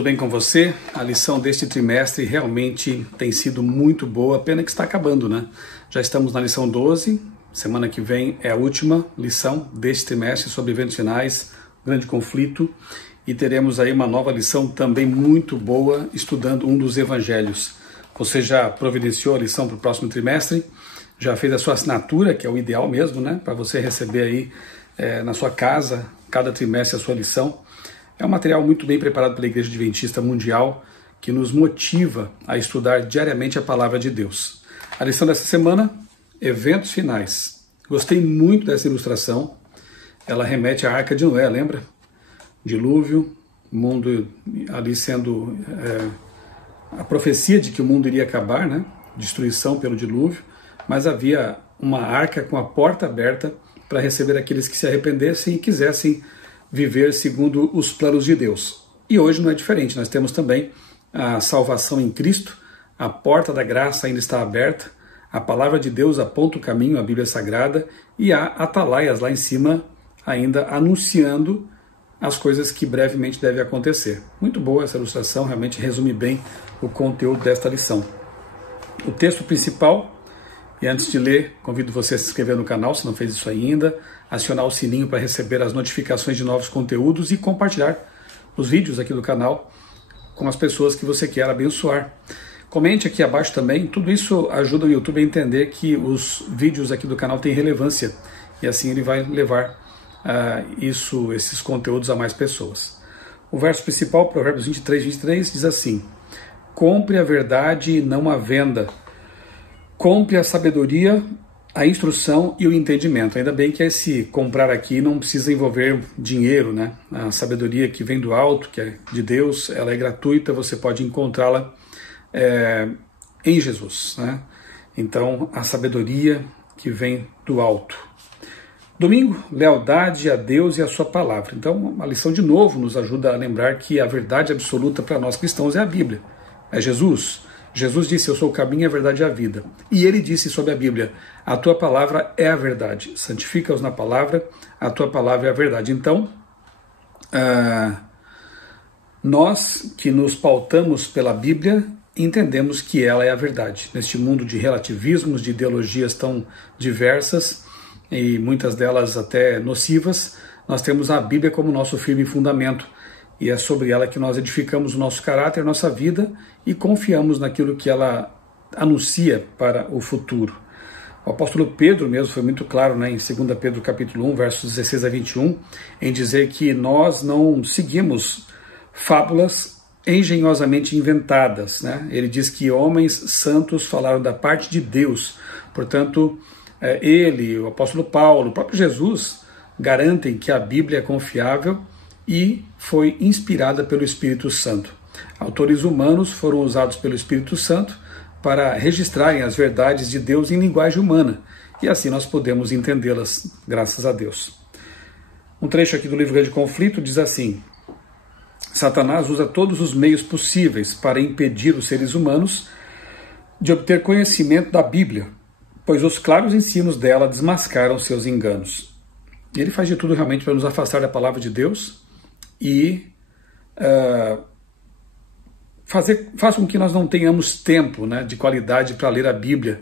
tudo bem com você? A lição deste trimestre realmente tem sido muito boa, pena que está acabando, né? Já estamos na lição 12, semana que vem é a última lição deste trimestre sobre eventos finais, grande conflito, e teremos aí uma nova lição também muito boa, estudando um dos evangelhos. Você já providenciou a lição para o próximo trimestre? Já fez a sua assinatura, que é o ideal mesmo, né? Para você receber aí na sua casa, cada trimestre, a sua lição. É um material muito bem preparado pela Igreja Adventista Mundial, que nos motiva a estudar diariamente a Palavra de Deus. A lição dessa semana, eventos finais. Gostei muito dessa ilustração. Ela remete à Arca de Noé, lembra? Dilúvio, mundo ali sendo a profecia de que o mundo iria acabar, né? Destruição pelo dilúvio, mas havia uma arca com a porta aberta para receber aqueles que se arrependessem e quisessem viver segundo os planos de Deus. E hoje não é diferente, nós temos também a salvação em Cristo, a porta da graça ainda está aberta, a palavra de Deus aponta o caminho, a Bíblia Sagrada, e há atalaias lá em cima ainda anunciando as coisas que brevemente devem acontecer. Muito boa essa ilustração, realmente resume bem o conteúdo desta lição. O texto principal, e antes de ler, convido você a se inscrever no canal, se não fez isso ainda, acionar o sininho para receber as notificações de novos conteúdos e compartilhar os vídeos aqui do canal com as pessoas que você quer abençoar. Comente aqui abaixo também, tudo isso ajuda o YouTube a entender que os vídeos aqui do canal têm relevância e assim ele vai levar esses conteúdos a mais pessoas. O verso principal, Provérbios 23, diz assim: compre a verdade e não a venda. Compre a sabedoria, a instrução e o entendimento. Ainda bem que esse comprar aqui não precisa envolver dinheiro, né? A sabedoria que vem do alto, que é de Deus, ela é gratuita, você pode encontrá-la em Jesus, né? Então, a sabedoria que vem do alto. Domingo, lealdade a Deus e a sua palavra. Então, a lição de novo nos ajuda a lembrar que a verdade absoluta para nós cristãos é a Bíblia, é Jesus. Jesus disse, eu sou o caminho, a verdade e a vida. E ele disse sobre a Bíblia, a tua palavra é a verdade. Santifica-os na palavra, a tua palavra é a verdade. Então, nós que nos pautamos pela Bíblia, entendemos que ela é a verdade. Neste mundo de relativismos, de ideologias tão diversas, e muitas delas até nocivas, nós temos a Bíblia como nosso firme fundamento. E é sobre ela que nós edificamos o nosso caráter, a nossa vida e confiamos naquilo que ela anuncia para o futuro. O apóstolo Pedro mesmo foi muito claro, né, em 2 Pedro capítulo 1, versos 16 a 21, em dizer que nós não seguimos fábulas engenhosamente inventadas, né? Ele diz que homens santos falaram da parte de Deus. Portanto, ele, o apóstolo Paulo, o próprio Jesus garantem que a Bíblia é confiável e foi inspirada pelo Espírito Santo. Autores humanos foram usados pelo Espírito Santo para registrarem as verdades de Deus em linguagem humana, e assim nós podemos entendê-las, graças a Deus. Um trecho aqui do livro Grande Conflito diz assim: Satanás usa todos os meios possíveis para impedir os seres humanos de obter conhecimento da Bíblia, pois os claros ensinos dela desmascaram seus enganos. Ele faz de tudo realmente para nos afastar da palavra de Deus e faz com que nós não tenhamos tempo, né, de qualidade para ler a Bíblia.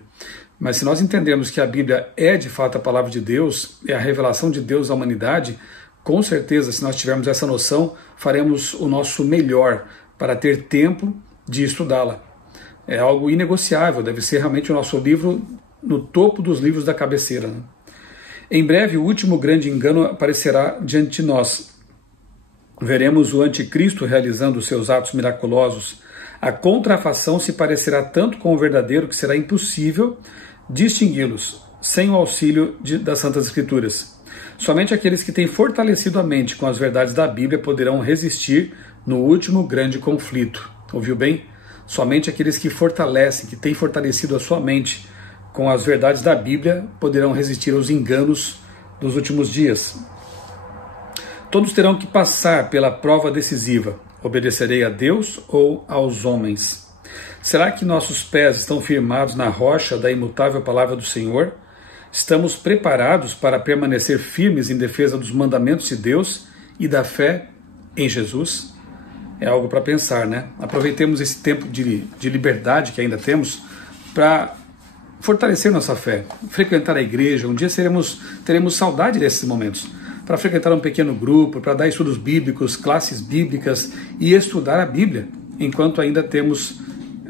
Mas se nós entendermos que a Bíblia é de fato a palavra de Deus, é a revelação de Deus à humanidade, com certeza, se nós tivermos essa noção, faremos o nosso melhor para ter tempo de estudá-la. É algo inegociável, deve ser realmente o nosso livro no topo dos livros da cabeceira, né? Em breve, o último grande engano aparecerá diante de nós. Veremos o anticristo realizando seus atos miraculosos. A contrafação se parecerá tanto com o verdadeiro que será impossível distingui-los sem o auxílio das Santas Escrituras. Somente aqueles que têm fortalecido a mente com as verdades da Bíblia poderão resistir no último grande conflito. Ouviu bem? Somente aqueles que fortalecem, que têm fortalecido a sua mente com as verdades da Bíblia poderão resistir aos enganos dos últimos dias. Todos terão que passar pela prova decisiva. Obedecerei a Deus ou aos homens? Será que nossos pés estão firmados na rocha da imutável palavra do Senhor? Estamos preparados para permanecer firmes em defesa dos mandamentos de Deus e da fé em Jesus? É algo para pensar, né? Aproveitemos esse tempo de liberdade que ainda temos para fortalecer nossa fé, frequentar a igreja. Um dia teremos saudade desses momentos, para frequentar um pequeno grupo, para dar estudos bíblicos, classes bíblicas e estudar a Bíblia, enquanto ainda temos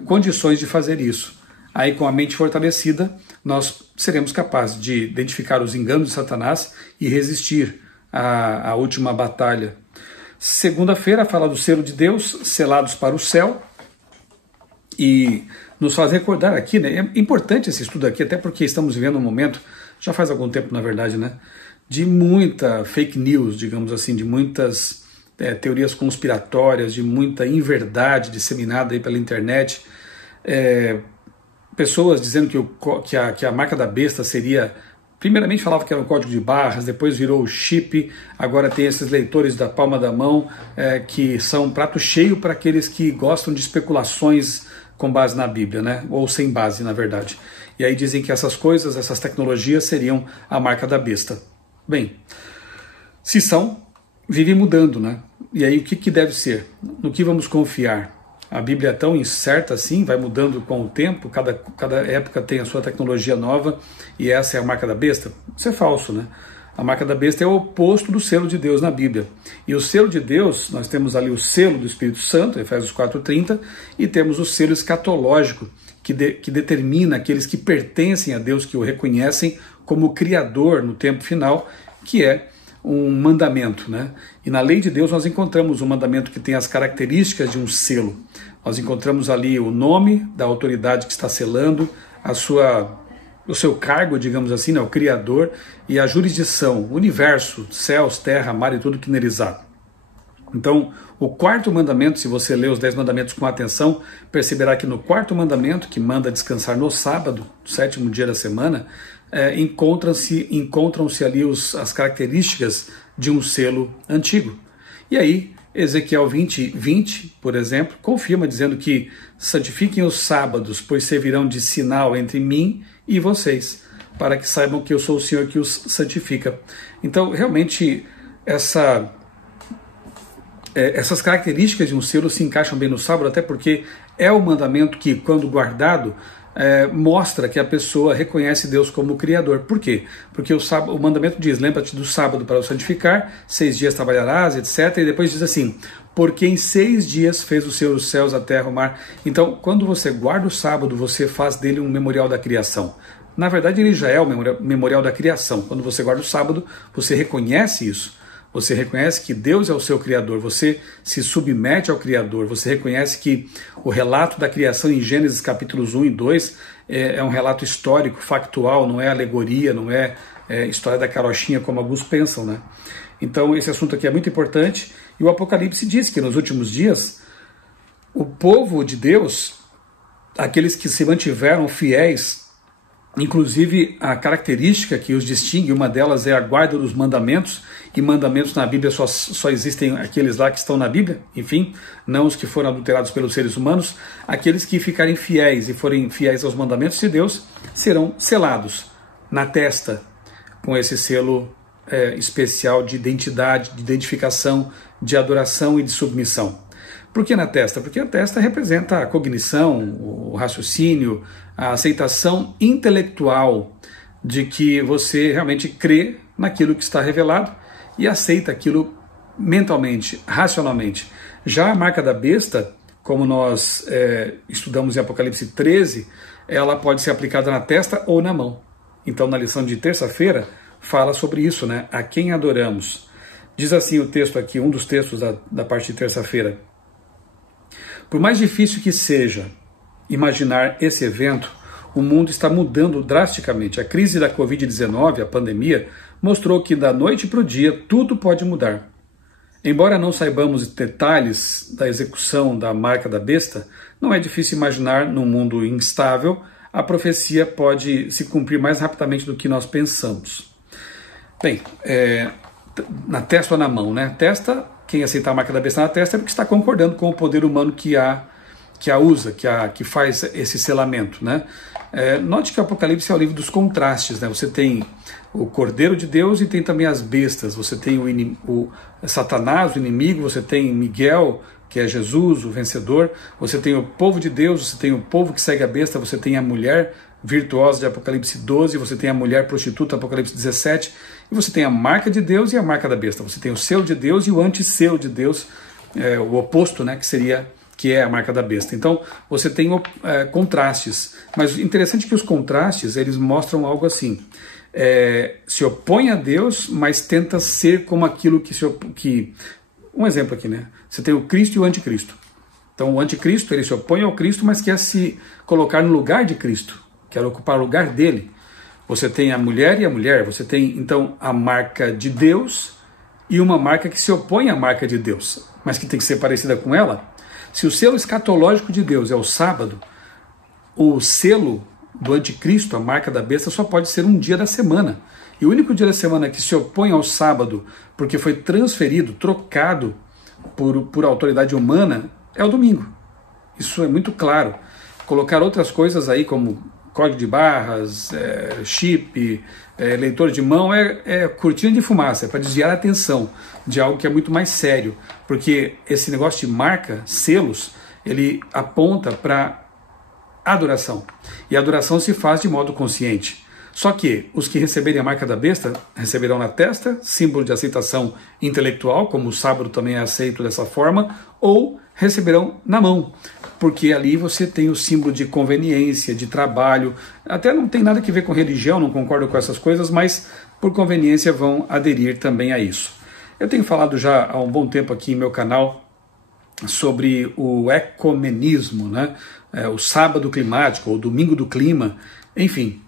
condições de fazer isso. Aí, com a mente fortalecida, nós seremos capazes de identificar os enganos de Satanás e resistir à última batalha. Segunda-feira fala do selo de Deus, selados para o céu, e nos faz recordar aqui, né? É importante esse estudo aqui, até porque estamos vivendo um momento, já faz algum tempo na verdade, né? De muita fake news, digamos assim, de muitas teorias conspiratórias, de muita inverdade disseminada aí pela internet, pessoas dizendo que a marca da besta seria... Primeiramente falava que era um código de barras, depois virou o chip, agora tem esses leitores da palma da mão, que são um prato cheio para aqueles que gostam de especulações com base na Bíblia, né? Ou sem base, na verdade. E aí dizem que essas coisas, essas tecnologias seriam a marca da besta. Bem, se são, vive mudando, né? E aí o que deve ser? No que vamos confiar? A Bíblia é tão incerta assim, vai mudando com o tempo, cada época tem a sua tecnologia nova, e essa é a marca da besta? Isso é falso, né? A marca da besta é o oposto do selo de Deus na Bíblia. E o selo de Deus, nós temos ali o selo do Espírito Santo, Efésios 4:30, e temos o selo escatológico, que determina aqueles que pertencem a Deus, que o reconhecem como Criador no tempo final, que é um mandamento, né? E na lei de Deus nós encontramos um mandamento que tem as características de um selo. Nós encontramos ali o nome da autoridade que está selando, o seu cargo, digamos assim, né, o Criador, e a jurisdição, o universo, céus, terra, mar e tudo que neles há. Então, o quarto mandamento, se você ler os 10 mandamentos com atenção, perceberá que no quarto mandamento, que manda descansar no sábado, no 7º dia da semana, encontram-se ali as características de um selo antigo. E aí, Ezequiel 20:20, por exemplo, confirma dizendo que santifiquem os sábados, pois servirão de sinal entre mim e vocês, para que saibam que eu sou o Senhor que os santifica. Então, realmente, essas características de um selo se encaixam bem no sábado, até porque é o mandamento que, quando guardado, mostra que a pessoa reconhece Deus como Criador. Por quê? Porque o mandamento diz, lembra-te do sábado para o santificar, 6 dias trabalharás, etc. E depois diz assim, porque em 6 dias fez o Senhor os céus, a terra, o mar. Então, quando você guarda o sábado, você faz dele um memorial da criação. Na verdade, ele já é o memorial da criação. Quando você guarda o sábado, você reconhece isso. Você reconhece que Deus é o seu Criador, você se submete ao Criador, você reconhece que o relato da criação em Gênesis capítulos 1 e 2 é um relato histórico, factual, não é alegoria, não é história da carochinha como alguns pensam, né? Então esse assunto aqui é muito importante, e o Apocalipse diz que nos últimos dias o povo de Deus, aqueles que se mantiveram fiéis, inclusive a característica que os distingue, uma delas é a guarda dos mandamentos, e mandamentos na Bíblia só existem aqueles lá que estão na Bíblia, enfim, não os que foram adulterados pelos seres humanos. Aqueles que ficarem fiéis e forem fiéis aos mandamentos de Deus serão selados na testa com esse selo especial de identidade, de identificação, de adoração e de submissão. Por que na testa? Porque a testa representa a cognição, o raciocínio, a aceitação intelectual de que você realmente crê naquilo que está revelado e aceita aquilo mentalmente, racionalmente. Já a marca da besta, como nós estudamos em Apocalipse 13, ela pode ser aplicada na testa ou na mão. Então, na lição de terça-feira, fala sobre isso, né? A quem adoramos. Diz assim o texto aqui, um dos textos da parte de terça-feira. Por mais difícil que seja imaginar esse evento, o mundo está mudando drasticamente. A crise da Covid-19, a pandemia, mostrou que da noite para o dia tudo pode mudar. Embora não saibamos detalhes da execução da marca da besta, não é difícil imaginar, num mundo instável, a profecia pode se cumprir mais rapidamente do que nós pensamos. Bem, na testa ou na mão, né? Testa, quem aceitar a marca da besta na testa é porque está concordando com o poder humano que a usa, que faz esse selamento, né? Note que o Apocalipse é o livro dos contrastes, né? Você tem o Cordeiro de Deus e tem também as bestas. Você tem o Satanás, o inimigo, você tem Miguel, que é Jesus, o vencedor. Você tem o povo de Deus, você tem o povo que segue a besta, você tem a mulher virtuosa de Apocalipse 12, você tem a mulher prostituta, Apocalipse 17, e você tem a marca de Deus e a marca da besta. Você tem o selo de Deus e o antisselo de Deus, o oposto, né, que é a marca da besta. Então, você tem contrastes. Mas interessante que os contrastes, eles mostram algo assim. Se opõe a Deus, mas tenta ser como aquilo que... Um exemplo aqui, né? Você tem o Cristo e o anticristo. Então, o anticristo, ele se opõe ao Cristo, mas quer se colocar no lugar de Cristo. Quer ocupar o lugar dele. Você tem a mulher e a mulher. Você tem, então, a marca de Deus e uma marca que se opõe à marca de Deus, mas que tem que ser parecida com ela. Se o selo escatológico de Deus é o sábado, o selo do anticristo, a marca da besta, só pode ser um dia da semana. E o único dia da semana que se opõe ao sábado, porque foi transferido, trocado por autoridade humana, é o domingo. Isso é muito claro. Colocar outras coisas aí, como código de barras, chip, leitor de mão, é cortina de fumaça, é para desviar a atenção de algo que é muito mais sério. Porque esse negócio de marca, selos, ele aponta para adoração. E a adoração se faz de modo consciente. Só que os que receberem a marca da besta receberão na testa, símbolo de aceitação intelectual, como o sábado também é aceito dessa forma, ou receberão na mão, porque ali você tem o símbolo de conveniência, de trabalho, até não tem nada a ver com religião, não concordo com essas coisas, mas por conveniência vão aderir também a isso. Eu tenho falado já há um bom tempo aqui em meu canal sobre o ecumenismo, né? O sábado climático, ou o domingo do clima, enfim.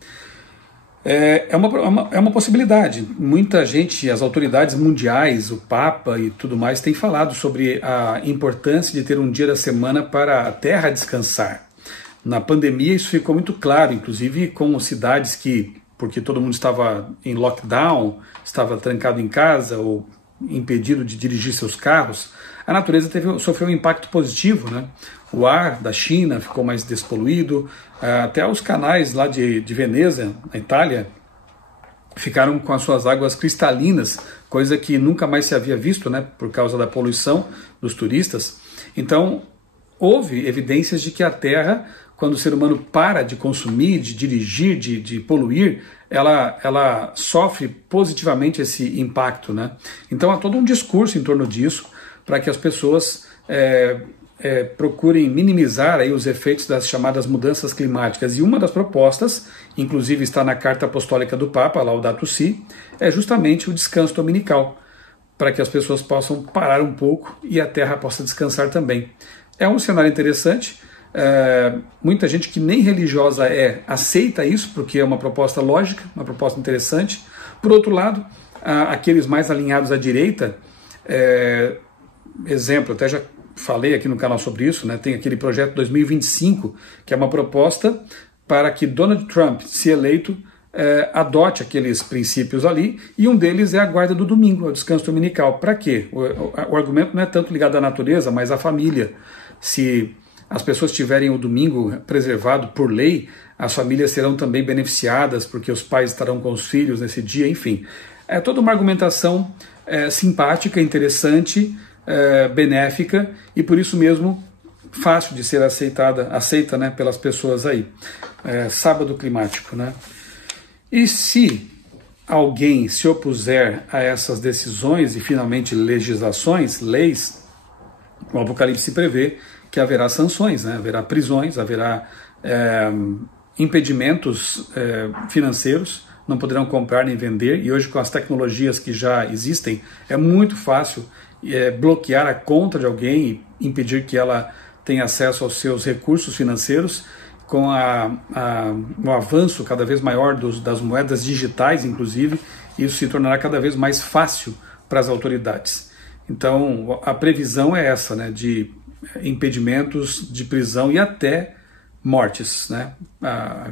É uma possibilidade. Muita gente, as autoridades mundiais, o Papa e tudo mais, têm falado sobre a importância de ter um dia da semana para a Terra descansar. Na pandemia isso ficou muito claro, inclusive com cidades porque todo mundo estava em lockdown, estava trancado em casa ou impedido de dirigir seus carros, a natureza sofreu um impacto positivo, né? O ar da China ficou mais despoluído, até os canais lá de Veneza, na Itália, ficaram com as suas águas cristalinas, coisa que nunca mais se havia visto, né? Por causa da poluição dos turistas. Então, houve evidências de que a Terra, quando o ser humano para de consumir, de dirigir, de poluir, ela sofre positivamente esse impacto, né? Então há todo um discurso em torno disso para que as pessoas procurem minimizar aí os efeitos das chamadas mudanças climáticas. E uma das propostas, inclusive está na Carta Apostólica do Papa, Laudato Si, é justamente o descanso dominical, para que as pessoas possam parar um pouco e a Terra possa descansar também. É um cenário interessante. Muita gente que nem religiosa aceita isso, porque é uma proposta lógica, uma proposta interessante. Por outro lado, aqueles mais alinhados à direita, exemplo, até já falei aqui no canal sobre isso, né? Tem aquele projeto 2025, que é uma proposta para que Donald Trump, se eleito, adote aqueles princípios ali, e um deles é a guarda do domingo, o descanso dominical. Para quê? O argumento não é tanto ligado à natureza, mas à família. Se as pessoas tiverem o domingo preservado por lei, as famílias serão também beneficiadas, porque os pais estarão com os filhos nesse dia, enfim. É toda uma argumentação simpática, interessante, benéfica, e por isso mesmo fácil de ser aceita, né, pelas pessoas aí. Sábado climático, né? E se alguém se opuser a essas decisões e finalmente legislações, leis, o Apocalipse prevê que haverá sanções, né? Haverá prisões, haverá impedimentos financeiros, não poderão comprar nem vender, e hoje com as tecnologias que já existem, é muito fácil bloquear a conta de alguém e impedir que ela tenha acesso aos seus recursos financeiros. Com o avanço cada vez maior das moedas digitais, inclusive, isso se tornará cada vez mais fácil para as autoridades. Então, a previsão é essa, né, de impedimentos de prisão e até mortes, né?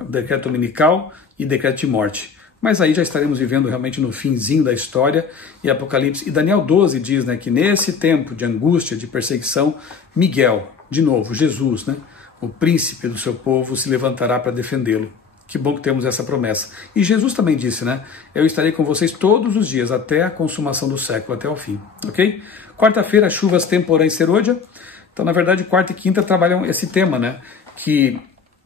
Decreto dominical e decreto de morte. Mas aí já estaremos vivendo realmente no finzinho da história, e Apocalipse, e Daniel 12 diz, né, que nesse tempo de angústia, de perseguição, Miguel, de novo, Jesus, né, o príncipe do seu povo, se levantará para defendê-lo. Que bom que temos essa promessa. E Jesus também disse, né, eu estarei com vocês todos os dias, até a consumação do século, até o fim, ok? Quarta-feira, chuvas temporãs serôdia. Então, na verdade, quarta e quinta trabalham esse tema, né? Que,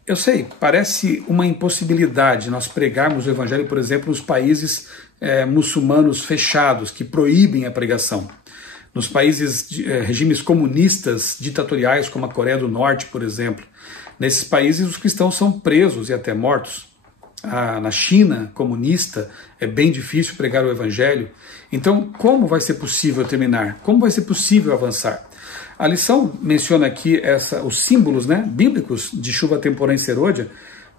eu sei, parece uma impossibilidade nós pregarmos o evangelho, por exemplo, nos países muçulmanos fechados, que proíbem a pregação. Nos países, regimes comunistas, ditatoriais, como a Coreia do Norte, por exemplo. Nesses países, os cristãos são presos e até mortos. Na China comunista é bem difícil pregar o evangelho. Então, como vai ser possível terminar? Como vai ser possível avançar? A lição menciona aqui os símbolos, né, bíblicos de chuva temporã e serôdia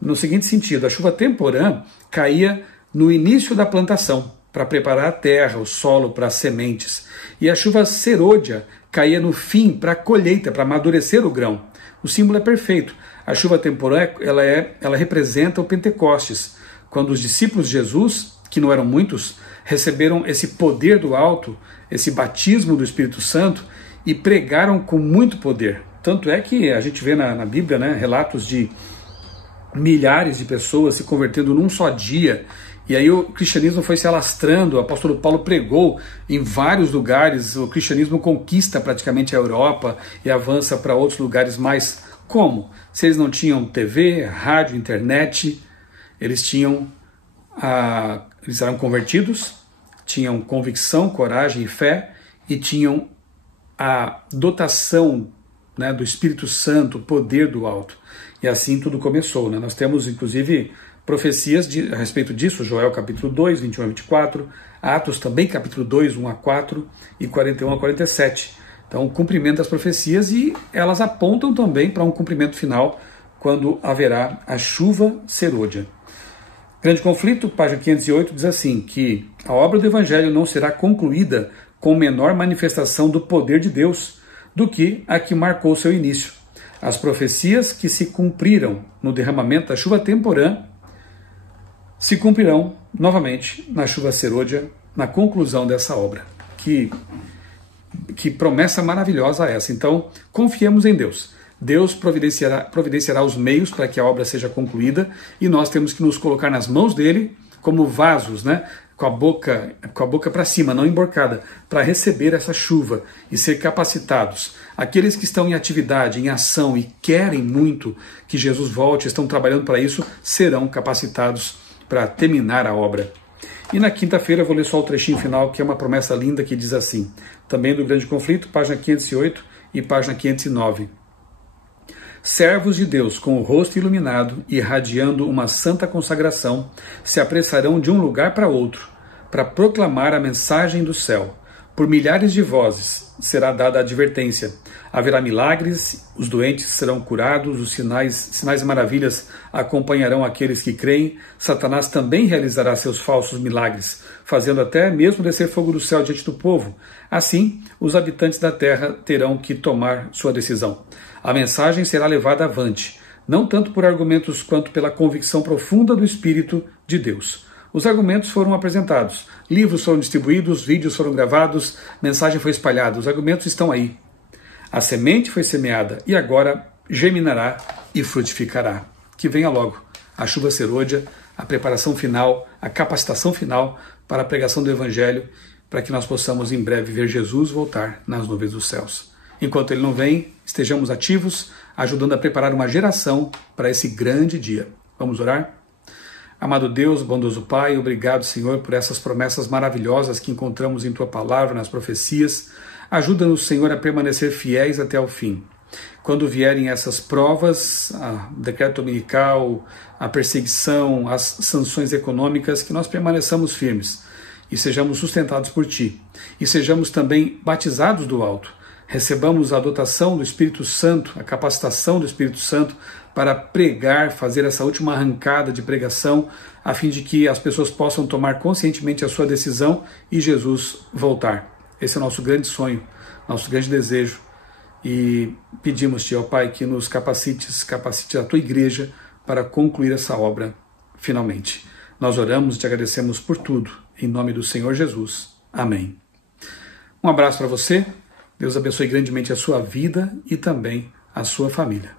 no seguinte sentido: a chuva temporã caía no início da plantação, para preparar a terra, o solo para as sementes. E a chuva serôdia caía no fim, para a colheita, para amadurecer o grão. O símbolo é perfeito. A chuva temporã, ela representa o Pentecostes, quando os discípulos de Jesus, que não eram muitos, receberam esse poder do alto, esse batismo do Espírito Santo, e pregaram com muito poder. Tanto é que a gente vê na Bíblia, né, relatos de milhares de pessoas se convertendo num só dia. E aí o cristianismo foi se alastrando, o apóstolo Paulo pregou em vários lugares, o cristianismo conquista praticamente a Europa e avança para outros lugares mais. Como? Se eles não tinham TV, rádio, internet, eles eram convertidos, tinham convicção, coragem e fé, e tinham a dotação, né, do Espírito Santo, o poder do alto. E assim tudo começou, né? Nós temos, inclusive, profecias a respeito disso, Joel capítulo 2, 21 a 24, Atos também capítulo 2, 1 a 4 e 41 a 47. Então, o cumprimento das profecias, e elas apontam também para um cumprimento final, quando haverá a chuva serôdia. Grande Conflito, página 508, diz assim, que a obra do Evangelho não será concluída com menor manifestação do poder de Deus do que a que marcou seu início. As profecias que se cumpriram no derramamento da chuva temporã se cumprirão novamente na chuva serôdia, na conclusão dessa obra. Que promessa maravilhosa essa. Então, confiemos em Deus. Deus providenciará os meios para que a obra seja concluída, e nós temos que nos colocar nas mãos dele como vasos, né? Com a boca para cima, não emborcada, para receber essa chuva e ser capacitados. Aqueles que estão em atividade, em ação e querem muito que Jesus volte, estão trabalhando para isso, serão capacitados para terminar a obra. E na quinta-feira eu vou ler só o trechinho final, que é uma promessa linda que diz assim, também do Grande Conflito, página 508 e página 509. Servos de Deus, com o rosto iluminado e irradiando uma santa consagração, se apressarão de um lugar para outro, para proclamar a mensagem do céu. Por milhares de vozes será dada a advertência. Haverá milagres, os doentes serão curados, os sinais e maravilhas acompanharão aqueles que creem. Satanás também realizará seus falsos milagres, fazendo até mesmo descer fogo do céu diante do povo. Assim, os habitantes da terra terão que tomar sua decisão. A mensagem será levada avante, não tanto por argumentos quanto pela convicção profunda do Espírito de Deus. Os argumentos foram apresentados, livros foram distribuídos, vídeos foram gravados, mensagem foi espalhada, os argumentos estão aí. A semente foi semeada e agora germinará e frutificará. Que venha logo a chuva serôdia, a preparação final, a capacitação final para a pregação do Evangelho, para que nós possamos em breve ver Jesus voltar nas nuvens dos céus. Enquanto ele não vem, estejamos ativos, ajudando a preparar uma geração para esse grande dia. Vamos orar? Amado Deus, bondoso Pai, obrigado, Senhor, por essas promessas maravilhosas que encontramos em Tua Palavra, nas profecias. Ajuda-nos, Senhor, a permanecer fiéis até o fim. Quando vierem essas provas, o decreto dominical, a perseguição, as sanções econômicas, que nós permaneçamos firmes e sejamos sustentados por Ti. E sejamos também batizados do alto. Recebamos a dotação do Espírito Santo, a capacitação do Espírito Santo para pregar, fazer essa última arrancada de pregação, a fim de que as pessoas possam tomar conscientemente a sua decisão e Jesus voltar. Esse é o nosso grande sonho, nosso grande desejo. E pedimos-te, ó Pai, que nos capacite a Tua igreja para concluir essa obra finalmente. Nós oramos e te agradecemos por tudo, em nome do Senhor Jesus. Amém. Um abraço para você. Deus abençoe grandemente a sua vida e também a sua família.